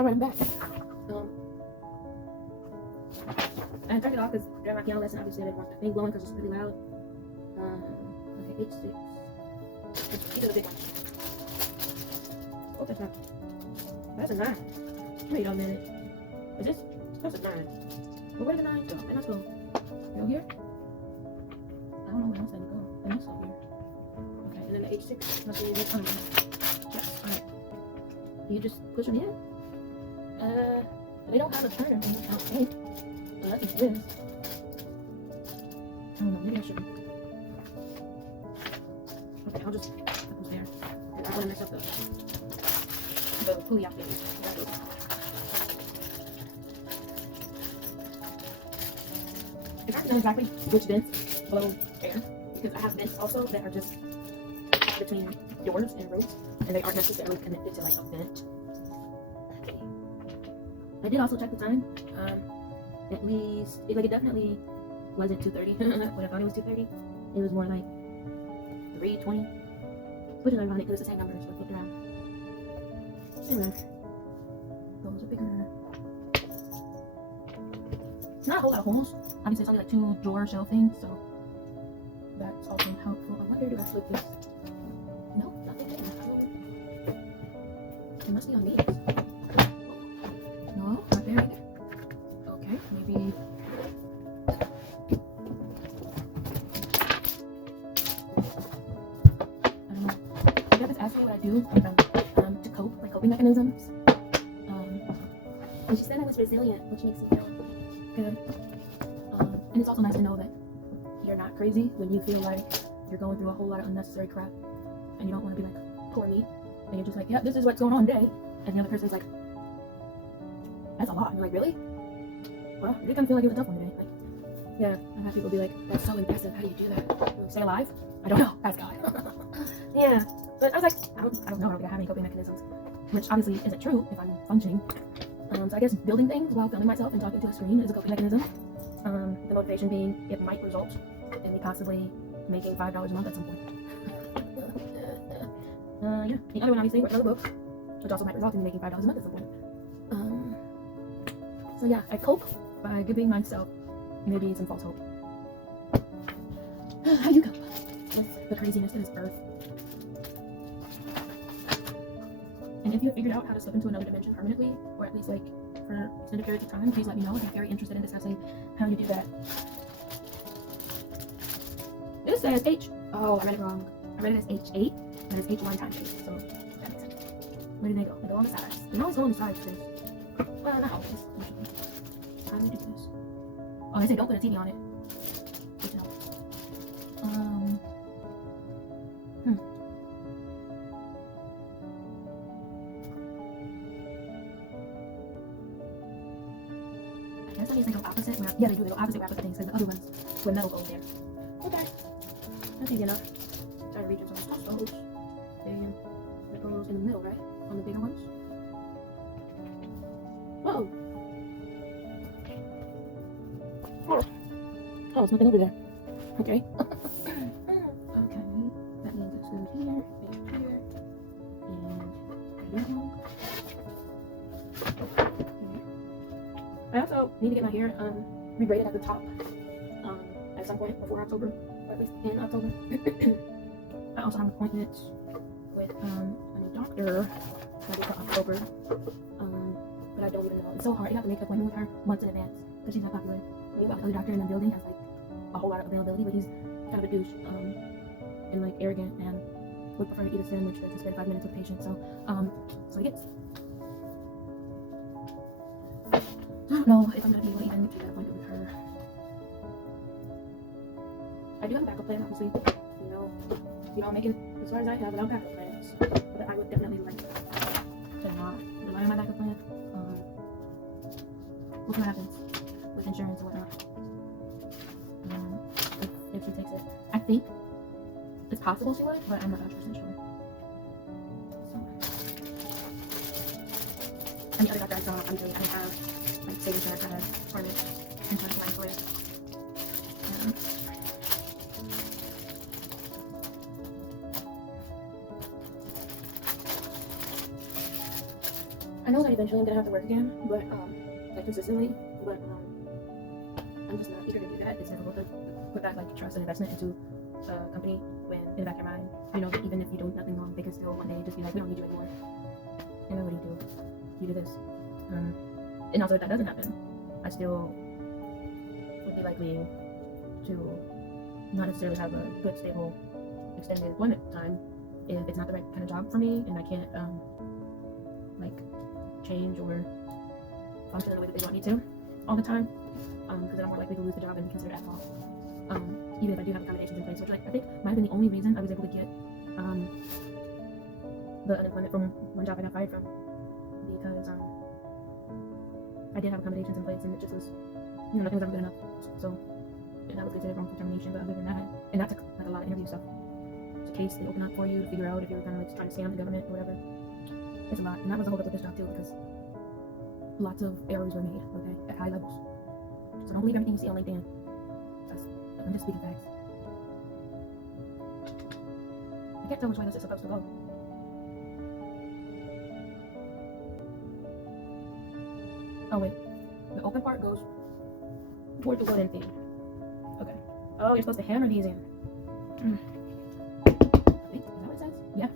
Alright, I'm back. I turned it off because during my piano lesson, obviously I didn't want the thing blowing because it's really loud. Okay, H6. These are the big ones. Oh, that's not. That's a 9. Wait a minute. Is this? That's a 9. Well, where did the 9 go? It must go. Go here? I don't know where else I go. It must go here. Okay, and then the H6 must be this one. Yes, alright. You just push them in? They don't have a turner in I don't think. Well, that is this. I don't know, maybe I shouldn't. Okay, I'll just put them there. I don't want to mess up the pulley out there. It's hard to know exactly which vents blow air because I have vents also that are just between doors and roofs and they aren't necessarily connected to like a vent. Okay. I did also check the time. At least it definitely wasn't 2:30. What I thought it was 2:30. It was more like 3:20. Which is ironic because it's the same numbers but flipped around. Anyway. Those are bigger. It's not a whole lot of holes. Obviously it's only like 2 drawer shelf things, so that's also helpful. I wonder, do I flip this? No, nothing there. It must be on these. No, not there either. Okay, maybe. I don't know. I guess it's asking me what I do to cope, like coping mechanisms. And she said I was resilient, which makes me feel good. And it's also nice to know that you're not crazy when you feel like you're going through a whole lot of unnecessary crap and you don't want to be like, poor me. And you're just like, yeah, this is what's going on today. And the other person's like, that's a lot. And you're like, really? Well, I kind of feel like it was a tough one today. Like, yeah, I've had people be like, that's so impressive. How do you do that? Stay alive? I don't know. That's God. Yeah. But I was like, I don't know. I don't think I have any coping mechanisms. Which obviously isn't true if I'm functioning. So I guess building things while filming myself and talking to a screen is a coping mechanism. The motivation being it might result in me possibly making $5 a month at some point. Yeah. The other one obviously, another book, which also might result in me making $5 a month at some point. So yeah, I cope by giving myself maybe some false hope. How do you cope with the craziness that is Earth? And if you have figured out how to slip into another dimension permanently, or at least like for extended periods of time, please let me know. I'd be very interested in discussing how you do that. This says H. Oh, I read it wrong. I read it as H8, but it's H1 times 8. So that makes sense. Where do they go? They go on the sides. They always go on the sides. Well, not always. How do we do this? Oh, they say don't put a TV on it. Good to know. I guess that means they go opposite. Yeah, they do. They go opposite where I put the things, because the other ones where metal goes there. Okay. That's easy enough. Try to reach into those those. And it goes in the middle, right? On the bigger ones. Whoa! Oh, there's nothing over there. Okay. Okay. That means it's goes here, here, and here. I also need to get my hair rebraided at the top at some point before October, or at least in October. I also have an appointment with a new doctor maybe for October, but I don't even know. It's so hard. You have to make an appointment with her months in advance because she's not popular. The other doctor in the building has like a whole lot of availability, but he's kind of a douche and like arrogant and would prefer to eat a sandwich than to spend 5 minutes with patients. So he gets. I don't know if I'm gonna be able to even keep that appointment with her. I do have a backup plan, obviously. You know, making as far as I have without backup plans. But I would definitely like to not rely on my backup plan. We'll see what happens with insurance and whatnot. If she takes it, I think it's possible she would, but I'm not 100% sure. And the other doctor I saw, obviously, I don't have like state insurance, I have private insurance lines with. I know that eventually I'm gonna have to work again, but like consistently. But I'm just not eager to do that. It's difficult to put that like trust and investment into a company when in the back of your mind, you know, that even if you do nothing wrong, they can still one day just be like, we don't need you anymore. And then what do? You do this. And also if that doesn't happen, I still would be likely to not necessarily have a good, stable, extended employment time if it's not the right kind of job for me and I can't like change or function in the way that they want me to all the time, because then I'm more likely to lose the job and be considered at fault. Even if I do have accommodations in place, which like I think might have been the only reason I was able to get the unemployment from one job I got fired from, because I did have accommodations in place and it just was, you know, nothing was ever good enough. So that was considered wrongful termination. But other than that, and that took like a lot of interview stuff. It's a case they open up for you to figure out if you're kind of like trying to scam the government or whatever. It's a lot, and that was a whole up with this job too, because lots of errors were made, okay, at high levels. So don't believe everything you see on LinkedIn. I'm just speaking facts. I can't tell which way this is supposed to go. Oh wait, the open part goes toward the wooden thing. Okay. Oh, you're supposed to hammer these in. Wait, is that what it says? Yeah.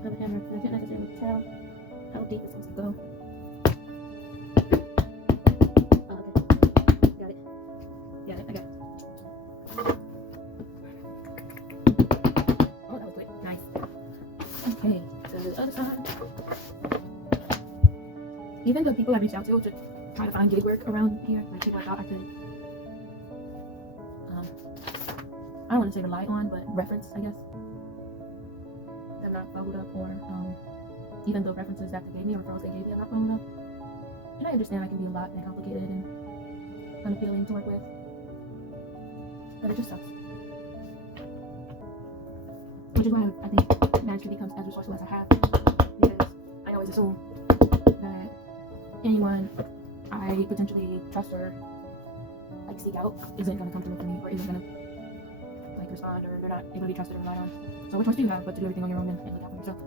Another hammer. I can't necessarily tell how deep it's supposed to go. Even the people I reached out to try to find gig work around here, like people I thought I could, I don't want to say rely on, but reference, I guess. They're not followed up, or even the references that they gave me or referrals they gave me are not followed up. And I understand I can be a lot and complicated and unappealing to work with, but it just sucks. Which is why I think managed to become as resourceful as I have, because I always assume that anyone I potentially trust or like seek out isn't going to come through for me, or isn't going to like respond, or they're not able to be trusted or relied on. So which choice do you have but to do everything on your own and look out for yourself?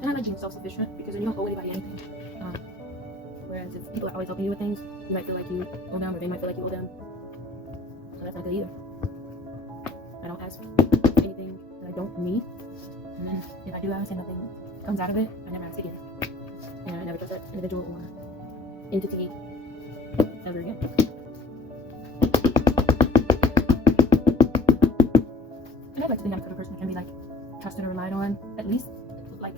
And I like being self-sufficient, because then you don't owe anybody anything. Whereas if people are always helping you with things, you might feel like you owe them, or they might feel like you owe them. So that's not good either. I don't ask anything that I don't need, and then if I do ask and nothing comes out of it, I never ask again. And I never trust that individual or entity ever again. And I'd like to think I'm the kind of person that can be like trusted or relied on, at least like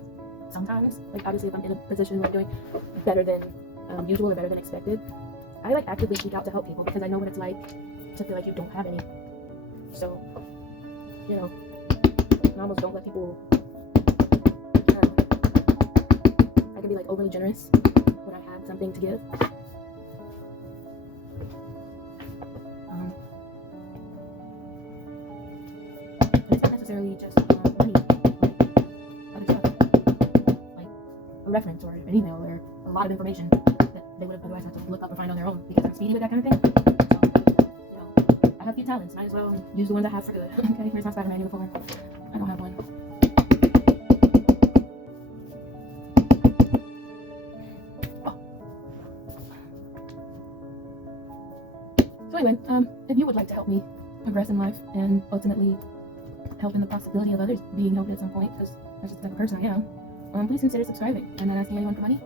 sometimes. Like obviously if I'm in a position where I'm doing better than usual or better than expected, I like actively seek out to help people, because I know what it's like to feel like you don't have any. So, you know, I almost don't let people, I can be like overly generous when I have something to give. And it's not necessarily just money, like other stuff, like a reference or an email or a lot of information that they would have otherwise had to look up or find on their own, because I'm speedy with that kind of thing. I have a few talents, might as well use the ones I have for good. Okay, here's my Spider-Man uniform. I don't have one. Oh. So anyway, if you would like to help me progress in life and ultimately help in the possibility of others being helped at some point, because that's just the type of person I am, please consider subscribing. I'm not asking anyone for money,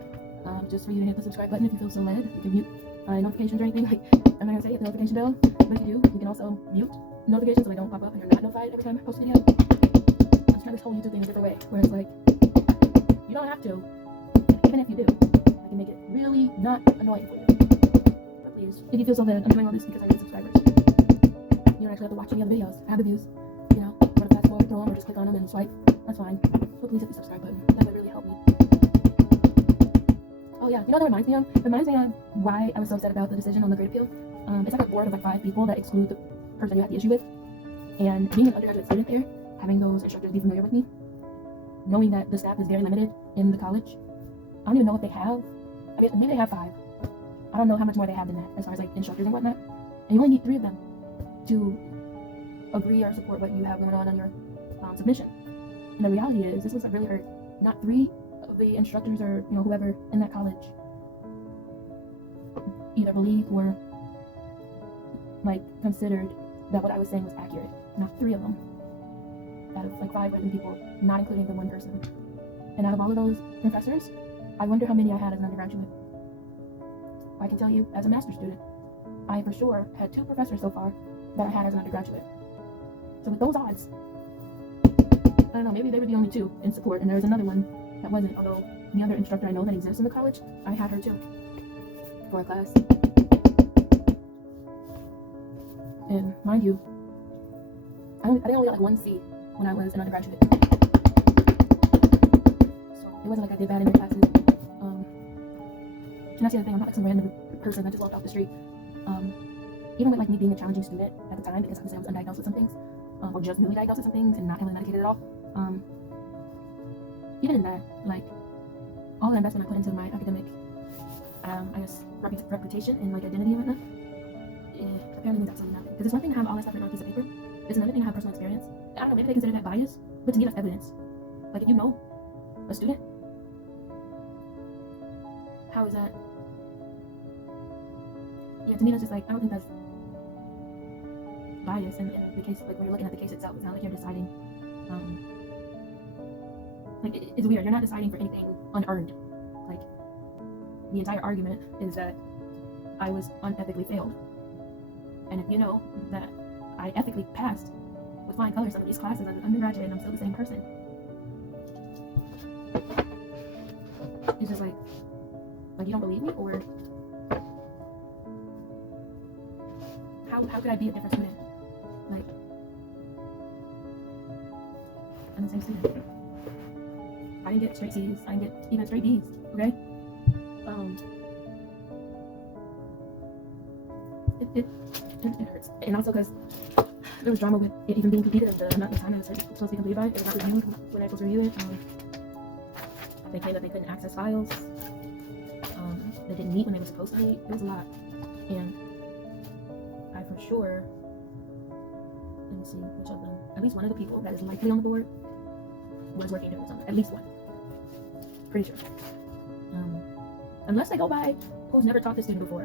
just for you to hit the subscribe button if you feel so led. You can mute notifications or anything. Like, I'm not gonna say hit the notification bell, but if you do, you can also mute notifications so they don't pop up and you're not notified every time I post a video. I'm trying this whole YouTube thing a different way, where it's like, you don't have to, even if you do, I can make it really not annoying for you. But please, if you feel so led, I'm doing all this because I need subscribers. You don't actually have to watch any other videos, have the views, you know, want to fast forward through them or just click on them and swipe, that's fine. But please hit the subscribe button, that would really help me. Oh yeah, you know what that reminds me of? It reminds me of why I was so upset about the decision on the grade appeal. It's like a board of like 5 people that exclude the person you had the issue with. And being an undergraduate student there, having those instructors be familiar with me, knowing that the staff is very limited in the college, I don't even know if they have, I mean, maybe they have 5. I don't know how much more they have than that as far as like instructors and whatnot. And you only need 3 of them to agree or support what you have going on your submission. And the reality is, this was really hurt. Not 3 of the instructors or whoever in that college either believed or like considered that what I was saying was accurate. Not 3 of them. Out of like 5 random people, not including the one person. And out of all of those professors, I wonder how many I had as an undergraduate. I can tell you, as a master's student, I for sure had 2 professors so far that I had as an undergraduate. So with those odds, I don't know, maybe they were the only 2 in support, and there was another one that wasn't, although the other instructor I know that exists in the college, I had her too, for a class. And mind you, I think I only got like 1 C when I was an undergraduate. So it wasn't like I did bad in their classes. And that's the other thing, I'm not like some random person that just walked off the street. Even with like me being a challenging student at the time, because obviously I was undiagnosed with some things, or just newly diagnosed with some things and not heavily medicated at all. Even in that, like all the investment I put into my academic, I guess reputation and like identity and whatnot, apparently means absolutely nothing. Because it's one thing to have all that stuff written on a piece of paper. It's another thing to have personal experience. I don't know, maybe they consider that bias, but to me that's evidence. Like if you know a student, how is that? Yeah, to me that's just like, I don't think that's bias in the case, like when you're looking at the case itself. It's not like you're deciding, like it's weird, you're not deciding for anything unearned. Like the entire argument is that I was unethically failed. And if you know that I ethically passed with flying colors some of these classes as an undergraduate and I'm still the same person, it's just like you don't believe me, or how could I be a different student? Like, I'm the same student. I didn't get straight C's. I didn't get even straight B's. Okay. It hurts, and also because there was drama with it even being completed at the amount of time it was supposed to be completed by. It was not reviewed when I was supposed to review it. They claimed that they couldn't access files. They didn't meet when they were supposed to meet. It was a lot, and I for sure. Let me see which of them. At least one of the people that is likely on the board was working different somewhere. At least one. Pretty sure. Unless they go by who's never taught this student before,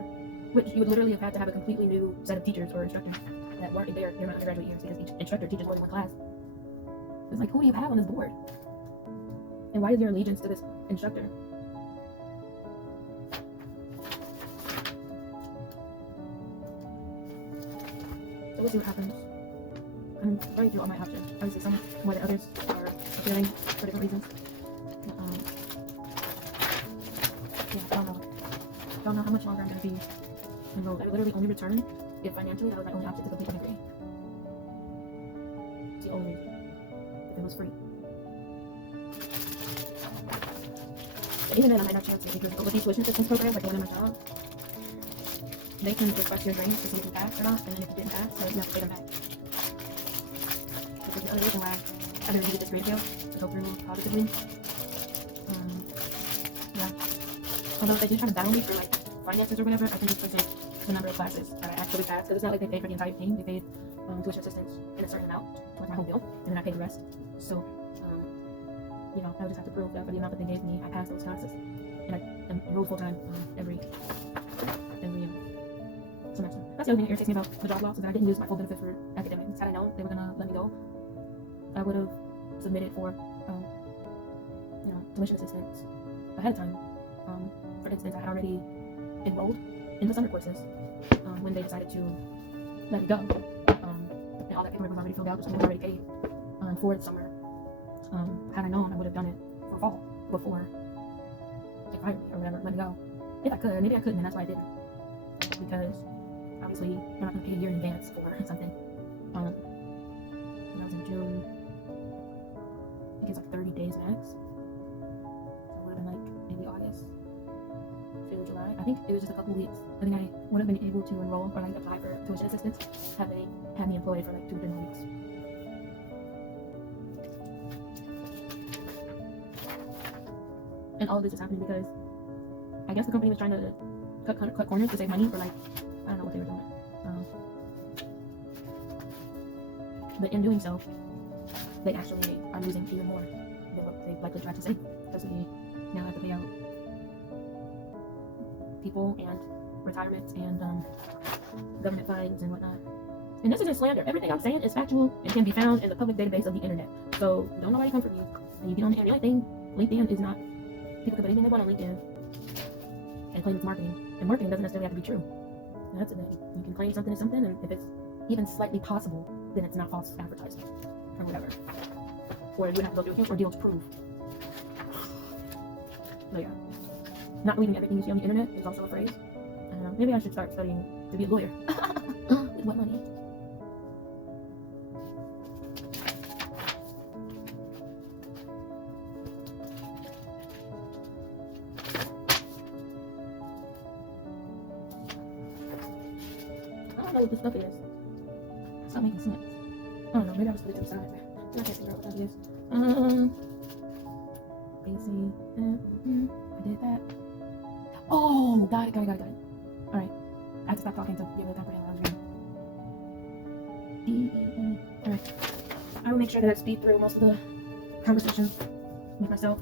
which you would literally have had to have a completely new set of teachers or instructors that weren't there during my undergraduate years, because each instructor teaches more than one class. It's like, who do you have on this board? And why is your allegiance to this instructor? So we'll see what happens. I'm going through all my options. Obviously some more than others are appealing for different reasons. Yeah, I don't know how much longer I'm going to be enrolled. I would literally only return if financially that was my only option to complete my degree. It's the only reason. If it was free. But even then I might not chance it, because with these tuition assistance programs, like the one in my job, they can request your grades to see if you pass or not, and then if you didn't pass, so you have to pay them back. Which is the other reason why I really needed this grade scale to go through positively. Yeah. Although if they do try to battle me for like finances or whatever, I think it's because of the number of classes that I actually passed. Because it's not like they paid for the entire thing. They paid tuition assistance in a certain amount towards my home bill, and then I paid the rest. So, I would just have to prove that for the amount that they gave me, I passed those classes, and I enrolled full time every semester. That's the other thing that irritates me about the job loss, is that I didn't use my full benefit for academics. Had I known they were gonna let me go, I would have submitted for tuition assistance ahead of time. For instance, I had already enrolled in the summer courses when they decided to let me go, and all that paperwork was already filled out, which was already paid for the summer. Had I known, I would have done it for fall before they fired me or whatever, let me go. If I could, maybe I couldn't, and that's why I didn't, because obviously you're not going to pay a year in advance for something. When I was in June, I think it's like 30 days max. So it would have been like maybe August to July. I think it was just a couple weeks. I think I would have been able to enroll or like apply for tuition assistance had they had me employed for like 2 or 3 more weeks. And all of this is happening because I guess the company was trying to cut corners to save money for like, I don't know what they were doing. But in doing so, they actually are losing even more than what they likely tried to save, because we now have to pay out people and retirements and government fines and whatnot. And this isn't slander. Everything I'm saying is factual and can be found in the public database of the internet. So don't nobody come for me. And you get on the only thing, LinkedIn is not, people can put anything they want on LinkedIn and claim it's marketing. And marketing doesn't necessarily have to be true. And that's it. You can claim something is something, and if it's even slightly possible, then it's not false advertisement or whatever. Or you have to go through an ordeal to prove. But yeah, not believing everything you see on the internet is also a phrase. Maybe I should start studying to be a lawyer. With what money? I don't know what this stuff is. It's not making sense. I don't know. Maybe I'll just put it to the side. I can't figure out what that is. Basic. I did that. Oh, got it. Alright. I had to stop talking to be able to comprehend what I was doing. Alright. I will make sure that I speed through most of the conversations with myself.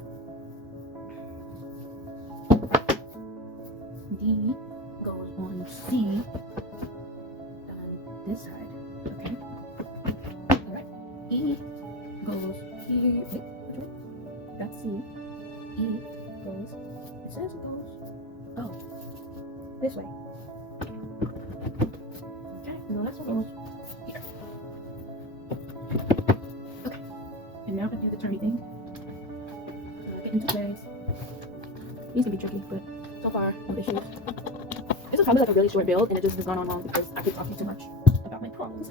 D goes on C on this side. Okay. Alright. E goes here. Wait, which way? That's C. E goes. It says it goes. Oh. This way. Okay. And the last one goes here. Okay. And now I do the turny thing. Get into place. These can be tricky, but so far, no issues. This is probably like a really short build, and it just has gone on long because I keep talking too much about my problems.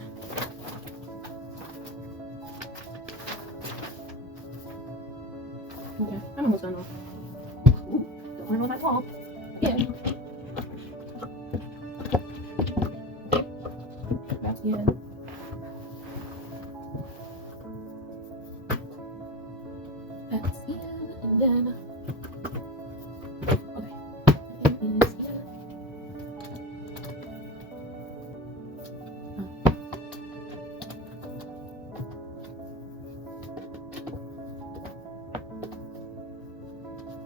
Okay, I'm almost done though. Ooh, don't want to roll that wall. Yeah. That's the end. That's the end, and then. Okay. It is here.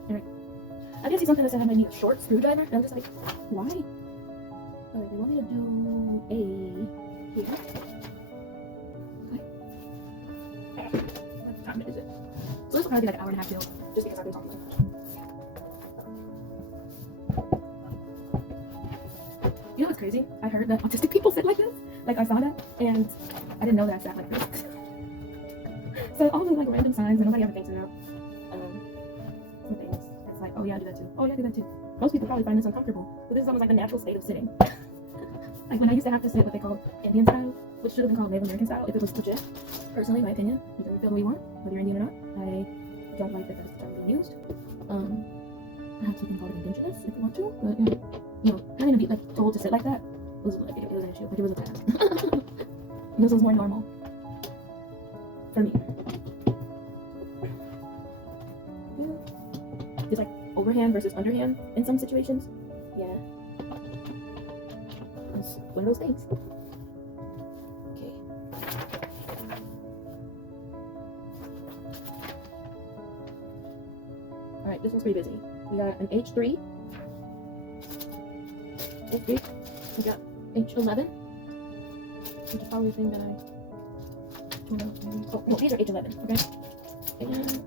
Alright. I did see something that said I might need a short screwdriver, and I'm just like, why? Alright, they want me to do A here. Okay. What time is it? So this will probably be like an hour and a half build, just because I've been talking too much. You know what's crazy? I heard that autistic people sit like this. Like I saw that, and I didn't know that I sat like this. So all the like random signs that nobody ever thinks about. Things. It's like, oh yeah, I do that too. Oh yeah, I do that too. Most people probably find this uncomfortable, but this is almost like the natural state of sitting. Like when I used to have to sit what they call Indian style, which should have been called Native American style if it was legit. Personally, my opinion, you can feel the way you want, whether you're Indian or not. I don't like that that's the term being used. I have something called indigenous if you want to, but you know, having to be like told to sit like that was like it was an issue, like it was a task. This was more normal for me. Just like overhand versus underhand in some situations. Yeah. It's one of those things. Okay. Alright, this one's pretty busy. We got an H3. H3. We got H11. Which is probably the thing that I don't know, maybe. Oh, no, these are H11, okay? And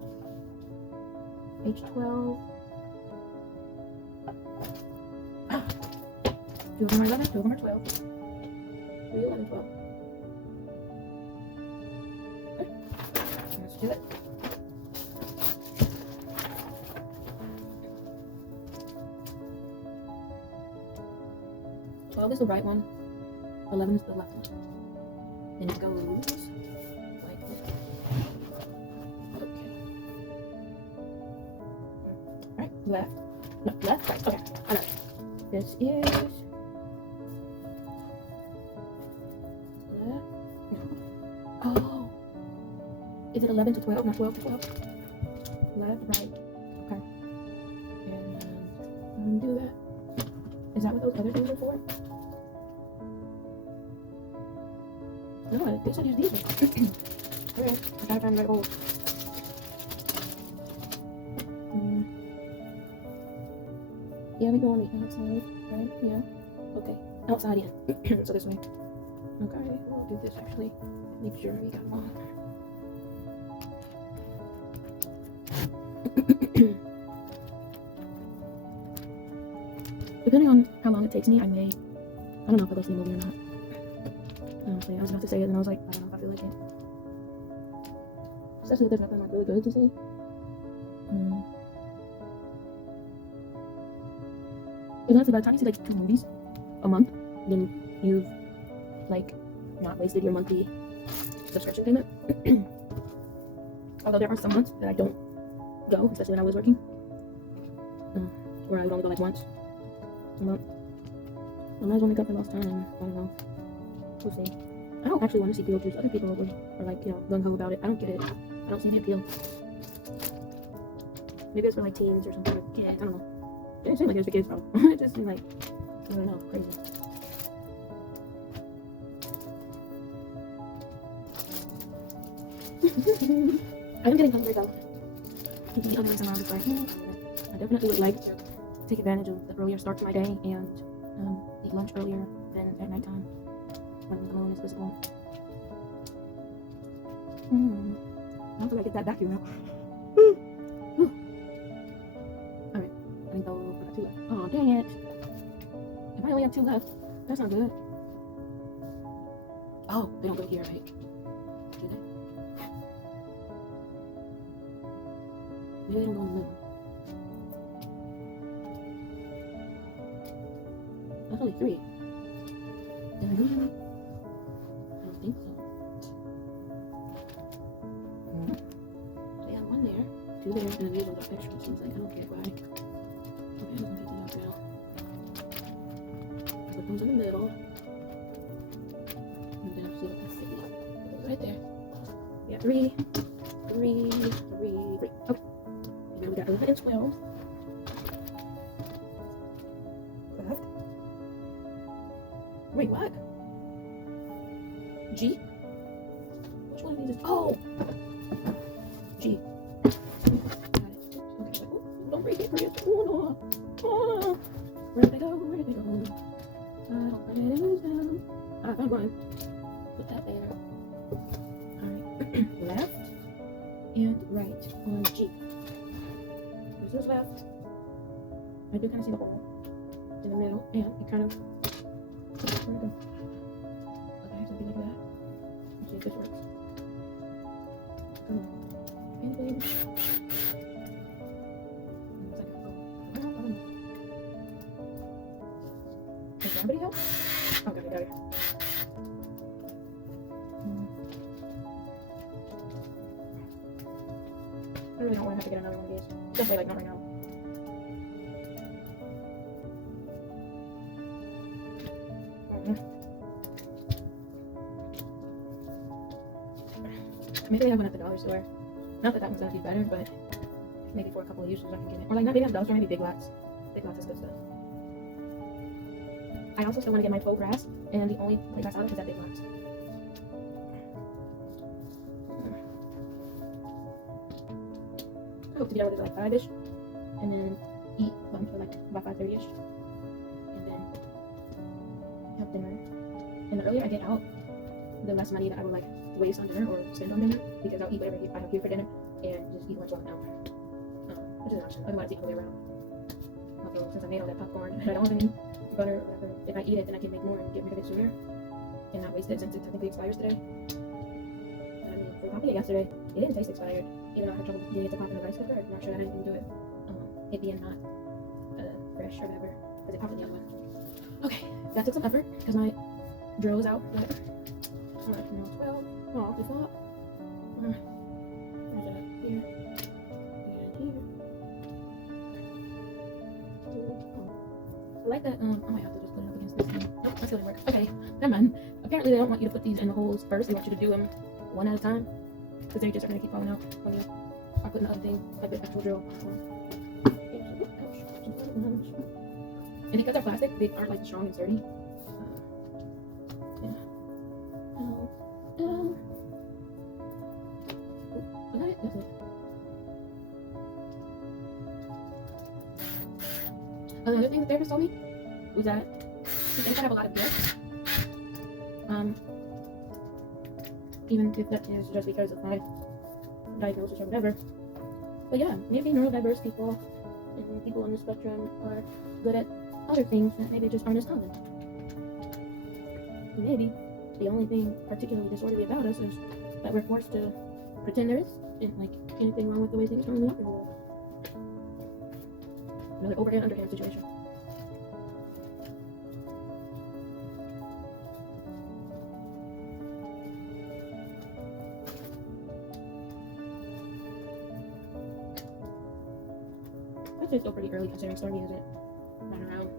H12. Two of them are 11, two of them are 12. 3, 11, 12. Okay. Let's do it. Is the right one, 11 is the left one, and it goes like this. Okay. Alright, left. No, left, right. Okay, I know. This is left. No. Oh. Is it 11 to 12, not 12 to 12? Left, right. Okay. And undo that. what those other things are for? No, they should use these ones. Okay, I gotta find the right hole. Yeah, we go on the outside, right? Yeah. Okay, outside in. So this way. Okay, we'll do this actually. Make sure we got them all. Depending on how long it takes me, I don't know if I'll go see a movie or not. Honestly, I was about to say it and I was like, I don't know if I feel like it. Especially if there's nothing like really good to see. Because honestly, by the time you see like 2 movies a month, then you've like not wasted your monthly subscription payment. Although there are some months that I don't go, especially when I was working, where I would only go like once a month. I might as well make up for lost time. I don't know. We'll see. I don't actually want to see Beetlejuice. Other people are like, you know, gung-ho about it. I don't get it. I don't see the appeal. Maybe it's for like teens or something. Like kids. I don't know. It didn't seem like it was for kids, bro. It just seemed like, I don't know, crazy. I am getting hungry though. The other reason I was like, I definitely would like to take advantage of the earlier start to my day and eat lunch earlier than at nighttime when the moon is visible. I have to get that vacuum out. Alright, I think I got 2 left. Oh, dang it. If I only have 2 left, that's not good. Oh, they don't go here, right? Do they? Maybe they don't go in the middle. That's only 3. Did I lose any? I don't think so. So yeah, 1 there, 2 there, and then these ones are extra. Seems like I don't care why. Okay, I'm gonna take these out now. Put those in the middle. And then see what I see. Put those right there. We got 3, 3, 3, 3. Okay. And now we got 11 and 12. Left. Wait, what? G? Which one of these is? Oh! G. Got it. Okay, oh, don't break it, Chris. Oh, no. Oh. Where did they go? Where did they go? I lose them. I found one. Put that there. Alright. Left and right on G. This is left. I do kind of see the hole in the middle, and it kind of. Where'd it go? Okay, so it'll be like that. Let's see if this works. Come on. Anything? Does gravity help? Oh, got it. I really don't want to have to get another one of these. Definitely like not right now. Maybe they have one at the dollar store. Not that that one's gonna be better, but maybe for a couple of uses I can get it. Or like not maybe at the dollar store, maybe Big Lots. Big Lots is good stuff. I also still want to get my faux grass, and the only place I saw it is at Big Lots. I hope to get over to like 5-ish, and then eat lunch for like about 5:30-ish, and then have dinner. And the earlier I get out, the less money that I would like waste on dinner or spend on dinner, because I'll eat whatever I have here for dinner and just eat lunch while I'm out. Which is an option. Otherwise, it's the other way around. Although since I made all that popcorn and I don't have any butter or whatever, if I eat it, then I can make more and get rid of it sooner and not waste it since it technically expires today. But I mean, for popping it yesterday, it didn't taste expired, even though I had trouble getting it to pop in the rice cooker. I'm not sure I didn't do it. It being not fresh or whatever, because it popped in the other one. Okay, that took some effort because my drill is out. But I'm like, 12. Oh, they fall. Where's it at? Here. And here. I like that. I might have to just put it up against this thing. Nope, that still didn't work. Okay, never mind. Apparently, they don't want you to put these in the holes first. They want you to do them one at a time, because they just are going to keep falling out when you are putting the other thing, like the actual drill. And because they're plastic, they aren't like strong and sturdy. Yeah. Was that it? That's it. Another thing the therapist told me was that she thinks I have a lot of gifts. Even if that is just because of my diagnosis or whatever. But yeah, maybe neurodiverse people and people on the spectrum are good at other things that maybe just aren't as common. Maybe the only thing particularly disorderly about us is that we're forced to pretend there isn't like anything wrong with the way things are in the outer world. Another overhand underhand situation. That's still pretty early considering Stormy isn't running around.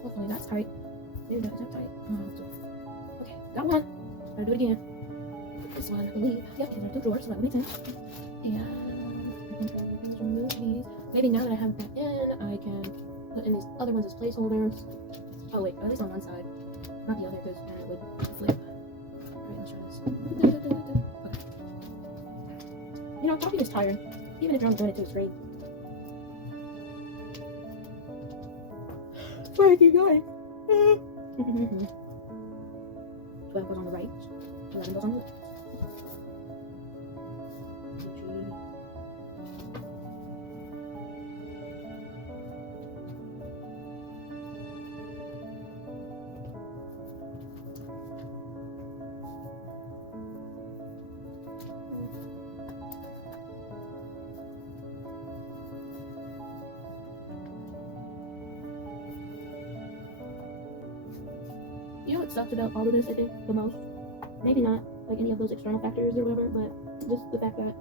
Hopefully that's tight. Maybe that isn't tight. Okay, got one. Gotta do it again. Put this one, I believe. Yep, because there are 2 drawers, so that makes sense. And I think I can remove these. Maybe now that I have that in, I can put in these other ones as placeholders. Oh wait, at least on one side, not the other, because then it would flip. Alright, let's try this. Okay. You know, talking is tired. Even if you're only doing it to a straight. Why keep going? 12 goes on the right, 11 goes on the left. You know what sucked about all of this, I think, the most? Maybe not like any of those external factors or whatever, but just the fact that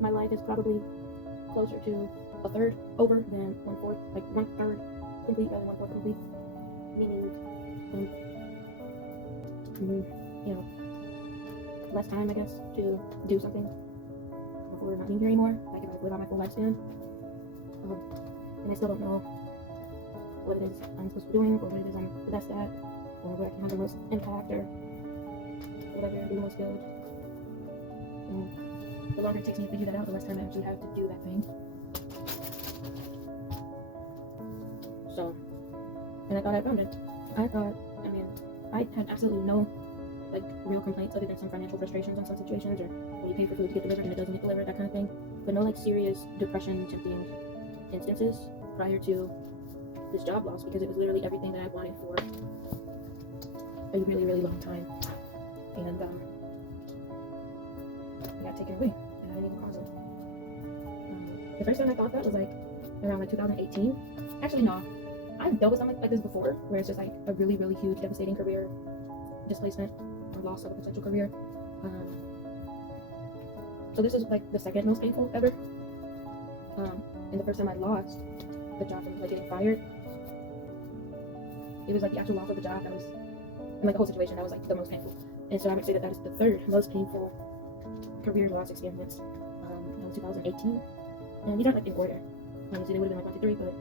my life is probably closer to a third over than 1/4, like 1/3 complete rather than 1/4 complete. Meaning, you know, less time, I guess, to do something before not being here anymore. Like if I live out my full lifespan. And I still don't know what it is I'm supposed to be doing, or what it is I'm the best at, or where I can have the most impact, or whatever, do the most good. And the longer it takes me to figure that out, the less time I actually have to do that thing. So, and I thought I found it. I had absolutely no like real complaints other than some financial frustrations on some situations, or when you pay for food to get delivered and it doesn't get delivered, that kind of thing. But no like serious depression tempting instances prior to this job loss, because it was literally everything that I wanted for a really, really long time. And it got taken away, and I didn't even cause it. The first time I thought that was like around like 2018. Actually, no. I've dealt with something like this before, where it's just like a really, really huge, devastating career displacement or loss of a potential career. So this is like the second most painful ever. And the first time I lost the job from like getting fired, it was like the actual loss of the job that was, and like the whole situation that was like the most painful. And so I would say that that is the third most painful career loss experience. That was 2018, and these aren't like in order. Obviously they would have been like 1, 2, 3, but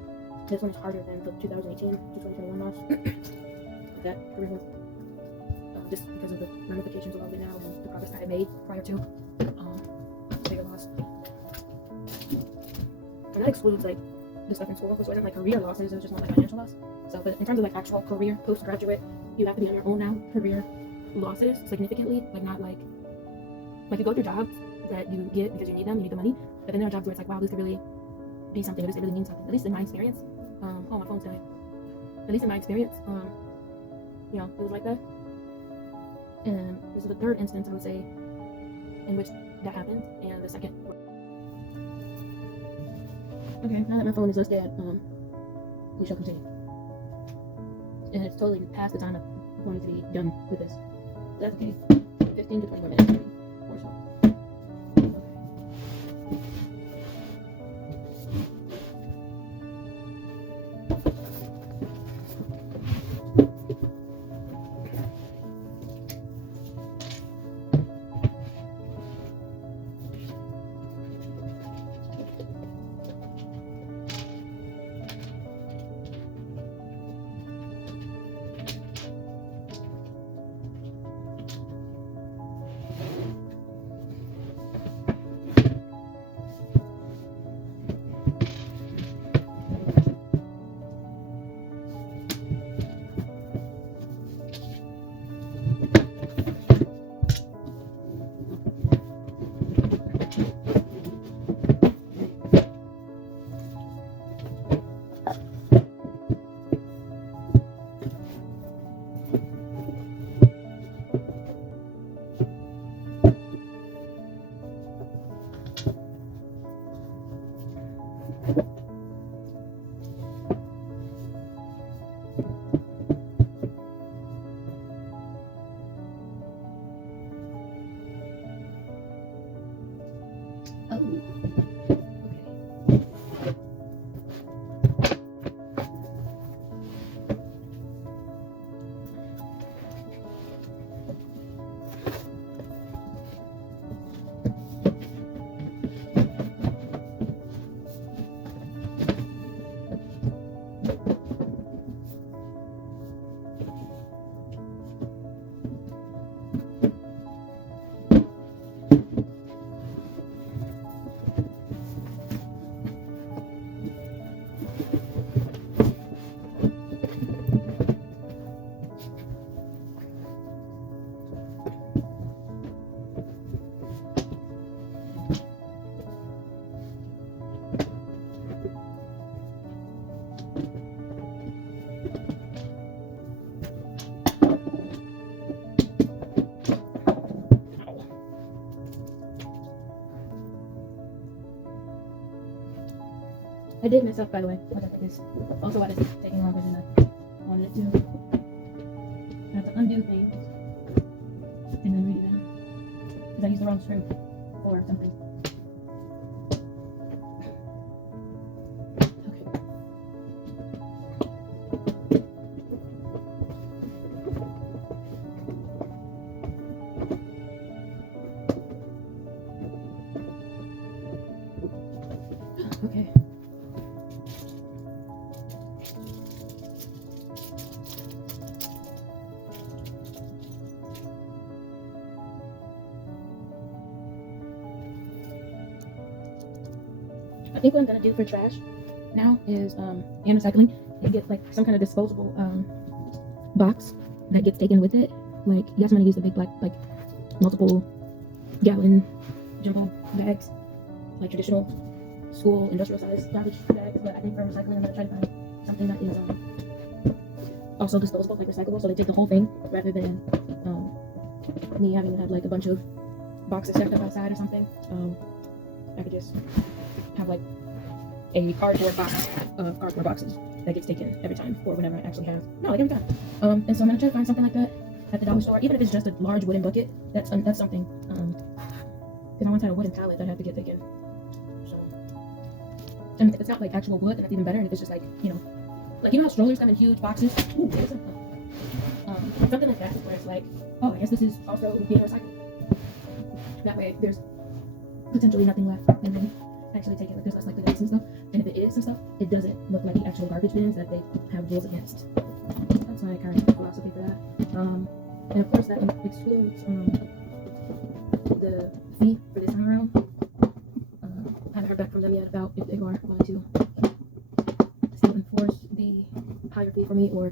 this one is harder than the 2018 to 2021 loss. That career loss, just because of the ramifications of all of it now and the progress that I made prior to the bigger loss. And that excludes like the stuff in school, which wasn't like career losses, it was just more like financial loss. So, but in terms of like actual career, postgraduate, you have to be on your own now. Career losses significantly, like not like you go through jobs that you get because you need them, you need the money, but then there are jobs where it's like, wow, this could really be something, or this could really mean something. At least in my experience, oh, my phone's dying. At least in my experience, you know, it was like that. And this is the third instance, I would say, in which that happened, and the second. Okay, now that my phone is less dead, we shall continue. And it's totally past the time I wanted to be done with this. That's okay. 15 to 20 more minutes, maybe, or so. I did mess up, by the way. Like I said, this. Also, why this is taking longer than I wanted it to. I have to undo things and then redo them because I used the wrong screw or something. Okay. I think what I'm gonna do for trash now is and recycling and get like some kind of disposable box that gets taken with it. Like yes, I'm gonna use the big black like multiple gallon jumbo bags, like traditional school industrial size garbage bags. But I think for recycling, I'm gonna try to find something that is also disposable, like recyclable, so they take the whole thing rather than me having to have like a bunch of boxes stacked up outside or something. I could just have like a cardboard box of cardboard boxes that gets taken every time or whenever I actually have. No, like every time. And so I'm gonna try to find something like that at the dollar store, even if it's just a large wooden bucket. That's something. Because I once had a wooden pallet that had to get taken. So, and if it's not like actual wood, then that's even better. And if it's just like like how strollers come in huge boxes. Ooh, there's something like that where it's like, oh, I guess this is also being recycled. That way, there's potentially nothing left, and then actually take it like there's less likely to waste and stuff. And if it is and stuff, it doesn't look like the actual garbage bins that they have rules against. That's my current philosophy for that. And of course that excludes the fee for this time around. I haven't heard back from them yet about if they are going to still enforce the higher fee for me or